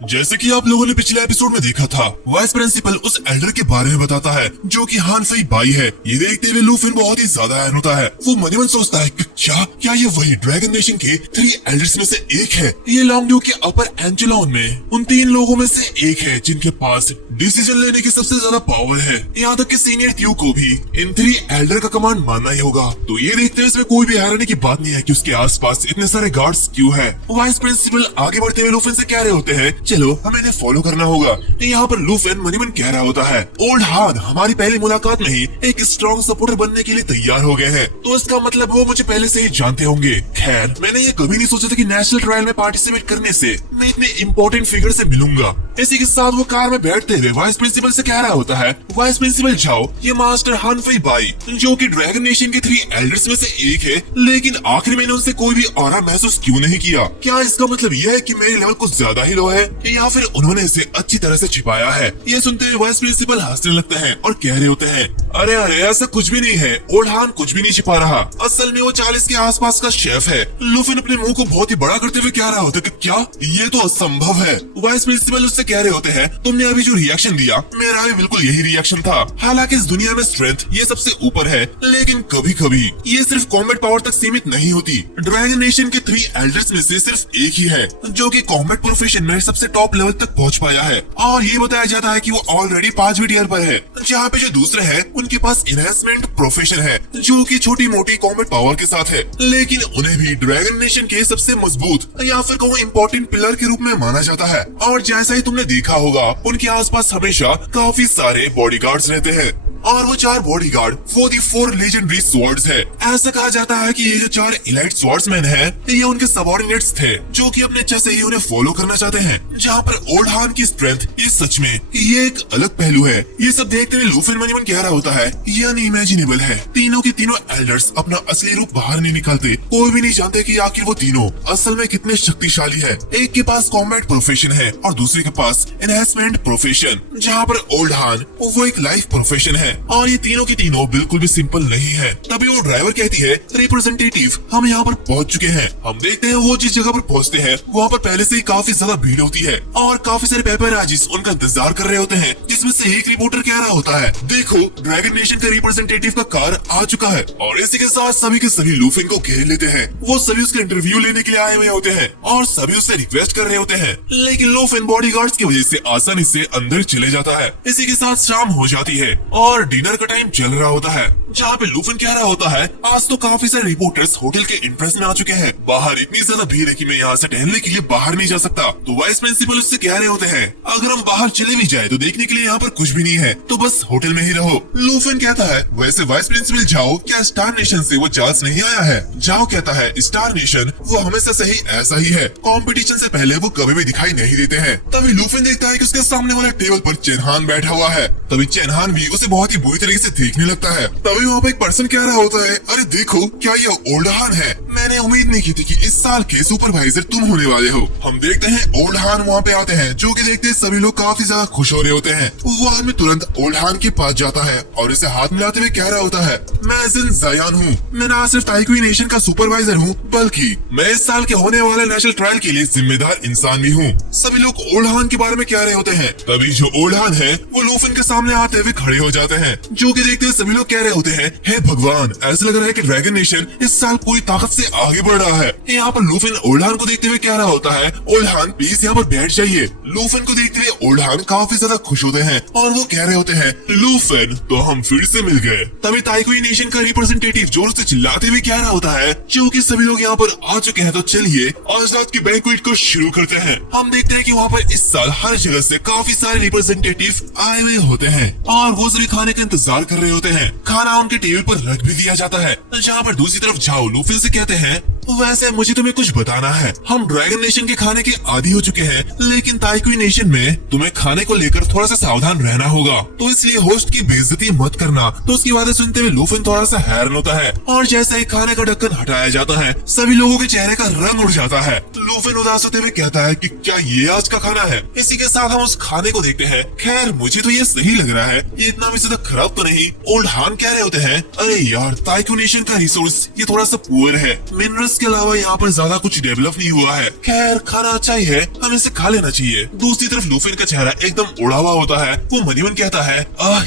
जैसे कि आप लोगों ने पिछले एपिसोड में देखा था, वाइस प्रिंसिपल उस एल्डर के बारे में बताता है जो कि हान फेई बाई है। ये देखते हुए लूफिन बहुत ही ज्यादा हैरान होता है। वो मन ही मन सोचता है कि क्या ये वही ड्रैगन नेशन के 3 एल्डर्स में से एक है। ये लॉन्गड्यू के अपर एंजेलॉन में उन 3 लोगों में से एक है जिनके पास डिसीजन लेने की सबसे ज्यादा पावर है। यहाँ तक कि सीनियर ट्यू को भी इन 3 एल्डर का कमांड मानना ही होगा। तो ये देखते हुए इसमें कोई भी हैरानी की बात नहीं है कि उसके आसपास इतने सारे गार्ड्स क्यों है। वाइस प्रिंसिपल आगे बढ़ते हुए लूफिन से कह रहे होते हैं, चलो हमें इन्हें फॉलो करना होगा। यहाँ पर लूफिन मनी मन कह रहा होता है, ओल्ड हान हमारी पहली मुलाकात में ही एक स्ट्रॉन्ग सपोर्टर बनने के लिए तैयार हो गए हैं, तो इसका मतलब वो मुझे पहले से ही जानते होंगे। खैर मैंने ये कभी नहीं सोचा था कि नेशनल ट्रायल में पार्टिसिपेट करने से मैं इतने इम्पोर्टेंट फिगर से मिलूंगा। इसी के साथ वो कार में बैठते हुए वाइस प्रिंसिपल से कह रहा होता है, वाइस प्रिंसिपल जाओ, ये मास्टर हान फेई बाई जो कि ड्रैगन नेशन के 3 एल्डर्स में से एक है, लेकिन आखिर मैंने उनसे कोई भी ऑरा महसूस क्यों नहीं किया। क्या इसका मतलब यह है कि मेरे लेवल कुछ ज्यादा ही लो है या फिर उन्होंने इसे अच्छी तरह से छिपाया है। ये सुनते हुए वाइस प्रिंसिपल हंसने लगते हैं और कह रहे होते हैं, अरे ऐसा कुछ भी नहीं है, ओल्ड हान कुछ भी नहीं छिपा रहा। असल में वो 40 के आसपास का शेफ है। लूफिन अपने मुंह को बहुत ही बड़ा करते हुए कह रहा होता है कि क्या ये तो असंभव है। वाइस प्रिंसिपल उससे कह रहे होते हैं, तुमने अभी जो रिएक्शन दिया मेरा भी बिल्कुल यही रिएक्शन था। हालांकि इस दुनिया में स्ट्रेंथ ये सबसे ऊपर है, लेकिन कभी कभी ये सिर्फ कॉम्बैट पावर तक सीमित नहीं होती। ड्रैगन नेशन के 3 एल्डर्स में से सिर्फ एक ही है जो कि कॉम्बैट प्रोफेशन में सबसे टॉप लेवल तक पहुंच पाया है, और ये बताया जाता है कि वो ऑलरेडी 5वीं टियर पर है। जहाँ पे जो दूसरे हैं उनके पास इनहेंसमेंट प्रोफेशन है जो कि छोटी मोटी कॉम्बैट पावर के साथ है, लेकिन उन्हें भी ड्रैगन नेशन के सबसे मजबूत या फिर कहूँ इम्पोर्टेंट पिलर के रूप में माना जाता है। और जैसा ही तुमने देखा होगा उनके आसपास हमेशा काफी सारे बॉडीगार्ड्स रहते हैं, और वो 4 बॉडीगार्ड वो दी 4 लेजेंडरी स्वॉर्ड्स है। ऐसा कहा जाता है कि ये जो 4 इलाइट स्वॉर्ड्समैन है ये उनके सबऑर्डिनेट्स थे जो कि अपने इच्छा से ही उन्हें फॉलो करना चाहते हैं। जहाँ पर ओल्ड हान की स्ट्रेंथ ये सच में ये एक अलग पहलू है। ये सब देखते हुए लूफिन मनी मन कह रहा होता है, ये अनइमेजिनेबल है। तीनों के तीनों एल्डर्स अपना असली रूप बाहर नहीं निकालते। कोई भी नहीं जानते कि आखिर वो तीनों असल में कितने शक्तिशाली है। एक के पास कॉम्बैट प्रोफेशन है और दूसरे के पास एनहेंसमेंट प्रोफेशन, जहाँ पर ओल्ड हान वो एक लाइफ प्रोफेशन है। और ये तीनों की तीनों बिल्कुल भी सिंपल नहीं है। तभी वो ड्राइवर कहती है, रिप्रेजेंटेटिव हम यहाँ पर पहुँच चुके हैं। हम देखते हैं वो जिस जगह पर पहुँचते हैं वहाँ पर पहले से ही काफी ज्यादा भीड़ होती है और काफी सारे पेपरराजीज उनका इंतजार कर रहे होते हैं, जिसमें से एक रिपोर्टर कह रहा होता है, देखो ड्रैगन नेशन का रिप्रेजेंटेटिव का कार आ चुका है। और इसी के साथ सभी के सभी लूफिन को घेर लेते हैं। वो सभी उसका इंटरव्यू लेने के लिए आए हुए होते हैं और सभी उससे रिक्वेस्ट कर रहे होते हैं, लेकिन लूफिन बॉडीगार्ड्स की वजह से आसानी से अंदर चले जाता है। इसी के साथ शाम हो जाती है और डिनर का टाइम चल रहा होता है, जहाँ पे लूफिन कह रहा होता है, आज तो काफी सारे रिपोर्टर्स होटल के एंट्रेंस में आ चुके हैं। बाहर इतनी ज्यादा भीड़ है कि मैं यहाँ से टहलने के लिए बाहर नहीं जा सकता। तो वाइस प्रिंसिपल उससे कह रहे होते हैं, अगर हम बाहर चले भी जाए तो देखने के लिए यहाँ पर कुछ भी नहीं है, तो बस होटल में ही रहो। लूफिन कहता है, वैसे वाइस प्रिंसिपल जाओ, क्या स्टार नेशन से वो चार्ल्स नहीं आया है? जाओ कहता है, स्टार नेशन वो हमेशा से ही ऐसा ही है, कंपटीशन से पहले वो कभी भी दिखाई नहीं देते हैं। तभी लूफिन देखता है कि उसके सामने वाला टेबल पर चेनहान बैठा हुआ है। तभी चेनहान भी उसे बहुत ही बुरी तरीके से देखने लगता है। तभी वहाँ पे एक पर्सन कह रहा होता है, अरे देखो क्या ये ओल्ड हान है? मैंने उम्मीद नहीं की थी कि इस साल के सुपरवाइजर तुम होने वाले हो। हम देखते हैं ओल्ड हान वहाँ पे आते हैं, जो कि देखते हैं सभी लोग काफी ज्यादा खुश हो रहे होते हैं। वो आदमी तुरंत ओल्ड हान के पास जाता है और इसे हाथ मिलाते हुए कह रहा होता है, मैं जिन जायान हूँ, मैं न सिर्फ ताइक्वी नेशन का सुपरवाइजर हूँ बल्कि मैं इस साल के होने वाले नेशनल ट्रायल के लिए जिम्मेदार इंसान भी हूँ। सभी लोग ओल्ड हान के बारे में कह रहे होते हैं। तभी जो ओल्ड हान है वो लूफिन के सामने आते हुए खड़े हो जाते हैं, जो कि देखते हुए सभी लोग कह रहे होते हैं, हे भगवान ऐसा लग रहा है कि ड्रैगन नेशन इस साल पूरी ताकत से आगे बढ़ रहा है। यहाँ पर लूफिन ओल्ड हान को देखते हुए कह रहा होता है, ओल्ड हान प्लीज यहाँ पर बैठ जाइए। लूफिन को देखते हुए ओल्ड हान काफी ज्यादा खुश होते हैं और वो कह रहे होते हैं, लूफिन तो हम फिर से मिल गए। तभी ताइक्वी नेशन का रिप्रेजेंटेटिव जोर से चिल्लाते हुए कह रहा होता है, क्योंकि सभी लोग यहाँ पर आ चुके हैं तो चलिए आज रात की बैंक्वेट को शुरू करते हैं। हम देखते हैं कि वहाँ पर इस साल हर जगह से काफी सारे रिप्रेजेंटेटिव आए हुए होते हैं और वो सभी खाने का इंतजार कर रहे होते हैं। खाना उनके टेबल पर रख भी दिया जाता है। जहाँ पर दूसरी तरफ जाओ लूफिन से कहते हैं, वैसे मुझे तुम्हें कुछ बताना है। हम ड्रैगन नेशन के खाने के आदी हो चुके हैं, लेकिन ताइक्वी नेशन में तुम्हें खाने को लेकर थोड़ा सा सावधान रहना होगा, तो इसलिए होस्ट की बेइज्जती मत करना। तो उसकी बातें सुनते हुए लूफिन थोड़ा सा हैरान होता है और जैसे ही खाने का ढक्कन हटाया जाता है सभी लोगों के चेहरे का रंग उड़ जाता है। लूफिन उदास होते हुए कहता है कि क्या ये आज का खाना है? इसी के साथ हम उस खाने को देखते हैं। खैर मुझे तो ये सही लग रहा है, ये इतना भी ज्यादा खराब तो नहीं। ओल्ड हान कह रहे होते हैं, अरे यार ताइक्वी नेशन का रिसोर्स ये थोड़ा सा पुअर है, मिनरल्स उसके अलावा यहाँ पर ज्यादा कुछ डेवलप नहीं हुआ है। खैर खाना अच्छा ही है, हमें इसे खा लेना चाहिए। दूसरी तरफ लूफिन का चेहरा एकदम उड़ा हुआ होता है। वो मनीमन कहता है,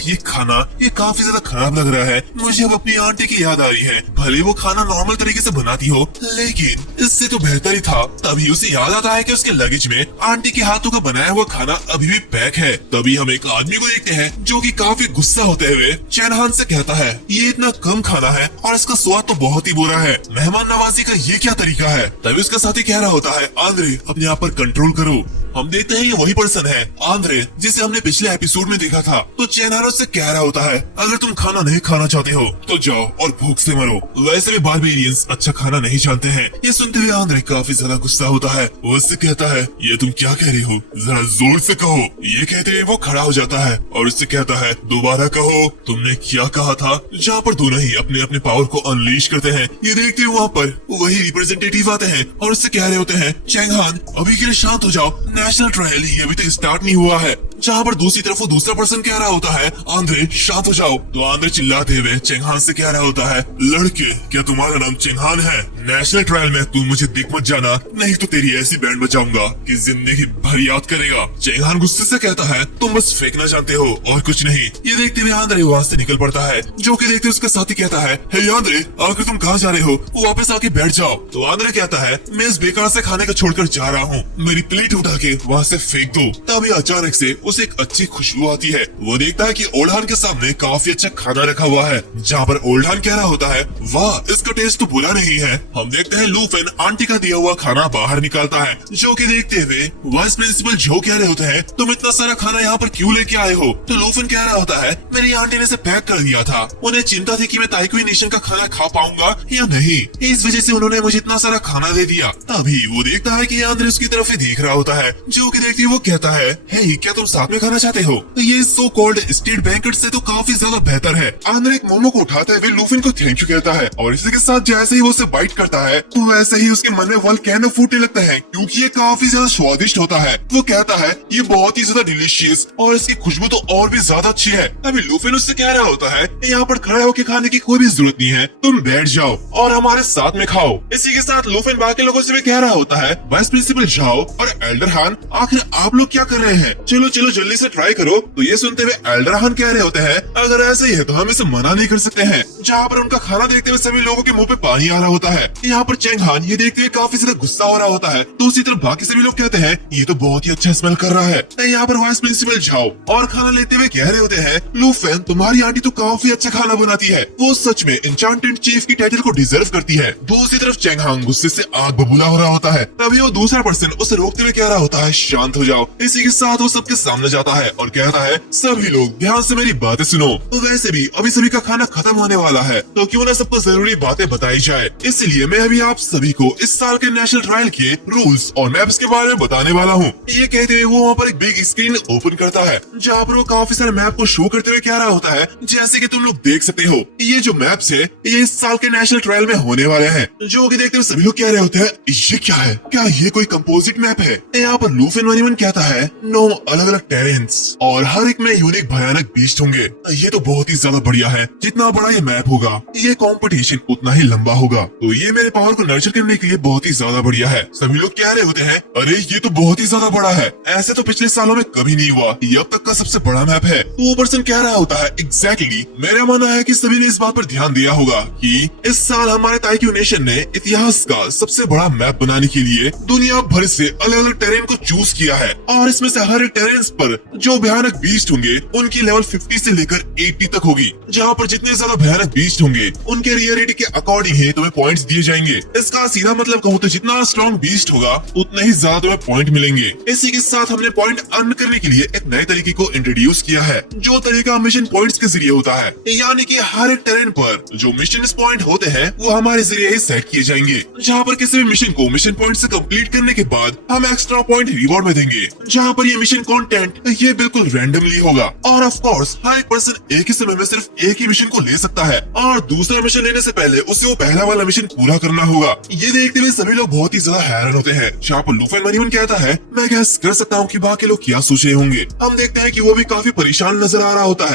ये खाना ये काफी ज्यादा खराब लग रहा है। मुझे अब अपनी आंटी की याद आ रही है। भले वो खाना नॉर्मल तरीके से बनाती हो, लेकिन इससे तो बेहतर ही था। तभी उसे याद आता है कि उसके लगेज में आंटी के हाथों का बनाया हुआ खाना अभी भी पैक है। तभी हम एक आदमी को देखते हैं जो कि काफी गुस्सा होते हुए चैनहान से कहता है, ये इतना कम खाना है और इसका स्वाद तो बहुत ही बुरा है। मेहमान नवाजी का ये क्या तरीका है। तभी उसका साथी कह रहा होता है, आंद्रे अपने आप पर कंट्रोल करो। हम देखते हैं ये वही पर्सन है, आंद्रे, जिसे हमने पिछले एपिसोड में देखा था। तो चैनहान उससे कह रहा होता है, अगर तुम खाना नहीं खाना चाहते हो तो जाओ और भूख से मरो। वैसे भी बारबेरियंस अच्छा खाना नहीं जानते हैं। ये सुनते हुए आंद्रे काफी ज्यादा गुस्सा होता है। वो उससे कहता है, ये तुम क्या कह रही हो, जरा जोर से कहो। ये कहते हुए वो खड़ा हो जाता है और उससे कहता है, दोबारा कहो, तुमने क्या कहा था। जहाँ पर दोनों ही अपने अपने पावर को अनलीश करते हैं। ये देखते हुए वहाँ पर वही रिप्रेजेंटेटिव आते हैं और उससे कह रहे होते हैं, चैंगहान अभी के लिए शांत हो जाओ, नेशनल ट्रायल ही अभी तक स्टार्ट नहीं हुआ है। जहाँ पर दूसरी तरफ वो दूसरा पर्सन कह रहा होता है, आंद्रे शांत हो जाओ। तो आंद्रे चिल्लाते हुए चैंगहान से कह रहा होता है, लड़के क्या तुम्हारा नाम चैंगहान है। नेशनल ट्रायल में तू मुझे दिख मत जाना, नहीं तो तेरी ऐसी बैंड बजाऊंगा कि जिंदगी भर याद करेगा। चैंगहान गुस्से से कहता है, तुम बस फेंकना जानते हो और कुछ नहीं। ये देखते हुए आंद्रे वहाँ से निकल पड़ता है। जो कि देखते उसका साथी कहता है, हे आंद्रे आखिर तुम कहाँ जा रहे हो, वापस आके बैठ जाओ। तो आंद्रे कहता है, मैं इस बेकार से खाने का छोड़कर जा रहा हूँ, मेरी प्लेट उठा के वहाँ से फेंक दो। तभी अचानक से उसे एक अच्छी खुशबू आती है। वो देखता है कि ओल्डहान के सामने काफी अच्छा खाना रखा हुआ है। जहाँ पर ओल्डहान कह रहा होता है, वाह इसका टेस्ट तो बुरा नहीं है। हम देखते हैं लूफिन आंटी का दिया हुआ खाना बाहर निकालता है। जो कि देखते हुए वाइस प्रिंसिपल जो कह रहे होते हैं, तुम इतना सारा खाना यहाँ पर क्यों लेके आए हो। तो लूफिन कह रहा होता है, मेरी आंटी ने इसे पैक कर दिया था, उन्हें चिंता थी कि मैं ताइक्वी नेशन का खाना खा पाऊंगा या नहीं, इस वजह से उन्होंने मुझे इतना सारा खाना दे दिया। तभी वो देखता है कि आंद्रे उसकी तरफ ही देख रहा होता है। जो कि देखते वो कहता है, हे क्या तुम साथ में खाना चाहते हो। ये सो कॉल्ड स्ट्रीट बैंकेट से तो काफी ज्यादा बेहतर है। आंद्रे एक मोमो को उठाते हुए लूफिन को थैंक यू कहता है और इसी के साथ जैसे ही वो उसे बाइट करता है तो वैसे ही उसके मन में वोल्केनो फूटने लगता है, क्योंकि ये काफी ज्यादा स्वादिष्ट होता है। वो कहता है, ये बहुत ही ज्यादा डिलीशियस और इसकी खुशबू तो और भी ज्यादा अच्छी है। अभी लूफिन उससे कह रहा होता है, यहाँ पर खड़े होकर खाने की कोई भी जरूरत नहीं है, तुम बैठ जाओ और हमारे साथ में खाओ। इसी के साथ लूफिन बाकी लोगों से भी कह रहा होता है, वाइस प्रिंसिपल जाओ और एल्डर हान आखिर आप लोग क्या कर रहे हैं, चलो चलो जल्दी से ट्राई करो। तो ये सुनते हुए एल्डर हान कह रहे होते हैं, अगर ऐसे ही है तो हम इसे मना नहीं कर सकते हैं। जहाँ पर उनका खाना देखते हुए सभी लोगों के मुंह पे पानी आ रहा होता है। यहाँ पर चैंगहान ये देखते हुए काफी ज्यादा गुस्सा हो रहा होता है। दूसरी तरफ बाकी सभी लोग कहते हैं, ये तो बहुत ही अच्छा स्मेल कर रहा है। यहाँ पर वाइस प्रिंसिपल जाओ और खाना लेते हुए कह रहे होते हैं, लूफिन तुम्हारी आंटी तो काफी अच्छा खाना बनाती है, वो सच में एन्चांटेड चीफ की टाइटल को डिजर्व करती है। दूसरी तरफ चैंगहान गुस्से से आग बबूला हो रहा होता है। तभी वो दूसरा पर्सन उसे रोकते हुए कह रहा होता है, शांत हो जाओ। इसी के साथ वो सबके सामने जाता है और कहता है, सभी लोग ध्यान से मेरी बातें सुनो। तो वैसे भी अभी सभी का खाना खत्म होने वाला है, तो क्यों ना सबको जरूरी बातें बताई जाए। इसलिए मैं अभी आप सभी को इस साल के नेशनल ट्रायल के रूल्स और मैप्स के बारे में बताने वाला हूँ। ये कहते हुए वो वहाँ पर एक बिग स्क्रीन ओपन करता है, जहाँ पर वो काफी सारे मैप को शो करते हुए कह रहा होता है, जैसे कि तुम लोग देख सकते हो ये जो मैप्स है ये इस साल के नेशनल ट्रायल में होने वाले हैं। जो कि देखते हुए सभी लोग कह रहे होते हैं, ये क्या है, क्या ये कोई कंपोजिट मैप है। यहाँ पर लूफिन मनीमन कहता है, 9 अलग अलग टेरेंस और हर एक में यूनिक भयानक बीस्ट होंगे। ये तो बहुत ही ज्यादा बढ़िया है। जितना बड़ा ये मैप होगा ये कंपटीशन उतना ही लंबा होगा, तो ये मेरे पावर को नर्चर करने के लिए बहुत ही ज्यादा बढ़िया है। सभी लोग कह रहे होते हैं, अरे ये तो बहुत ही ज्यादा बड़ा है, ऐसे तो पिछले सालों में कभी नहीं हुआ, ये अब तक का सबसे बड़ा मैप है। तो वो पर्सन कह रहा होता है, एग्जैक्टली मेरा मानना है कि सभी ने इस बात पर ध्यान दिया होगा कि इस साल हमारे ताइक्यू नेशन ने इतिहास का सबसे बड़ा मैप बनाने के लिए दुनिया भर से अलग अलग टेरेन को चूज किया है और इसमें से हर एक टेरेन पर जो भयानक बीस्ट होंगे उनकी लेवल 50 से लेकर 80 तक होगी। जहाँ पर जितने ज्यादा भयानक बीस्ट होंगे उनके रियलिटी के अकॉर्डिंग ही तुम्हें पॉइंट्स दिए जाएंगे। इसका सीधा मतलब कहूँ तो जितना स्ट्रॉन्ग बीस्ट होगा उतना ही ज्यादा तुम्हें पॉइंट मिलेंगे। इसी के साथ हमने पॉइंट अर्न करने के लिए एक नए तरीके को इंट्रोड्यूस किया है, जो तरीका मिशन पॉइंट्स के जरिए होता है। यानी कि हर एक टेरेन पर जो मिशन पॉइंट होते हैं वो हमारे जरिए ही सेट किए जाएंगे। जहाँ पर किसी भी मिशन को मिशन पॉइंट से कंप्लीट करने के बाद हम एक्स्ट्रा पॉइंट रिवॉर्ड में देंगे। जहाँ पर ये मिशन कंटेंट ये बिल्कुल रैंडमली होगा और ऑफ कोर्स हर एक पर्सन एक ही समय में सिर्फ एक ही मिशन को ले सकता है और दूसरा मिशन लेने से पहले उसे वो पहला वाला मिशन पूरा करना होगा। ये देखते हुए सभी लोग बहुत ही ज्यादा हैरान होते हैं। जहाँ पर लूफिन मनीमन कहता है, मैं गैस कर सकता हूँ कि बाकी लोग क्या सोच रहे होंगे। हम देखते हैं कि वो भी काफी परेशान नजर आ रहा होता है।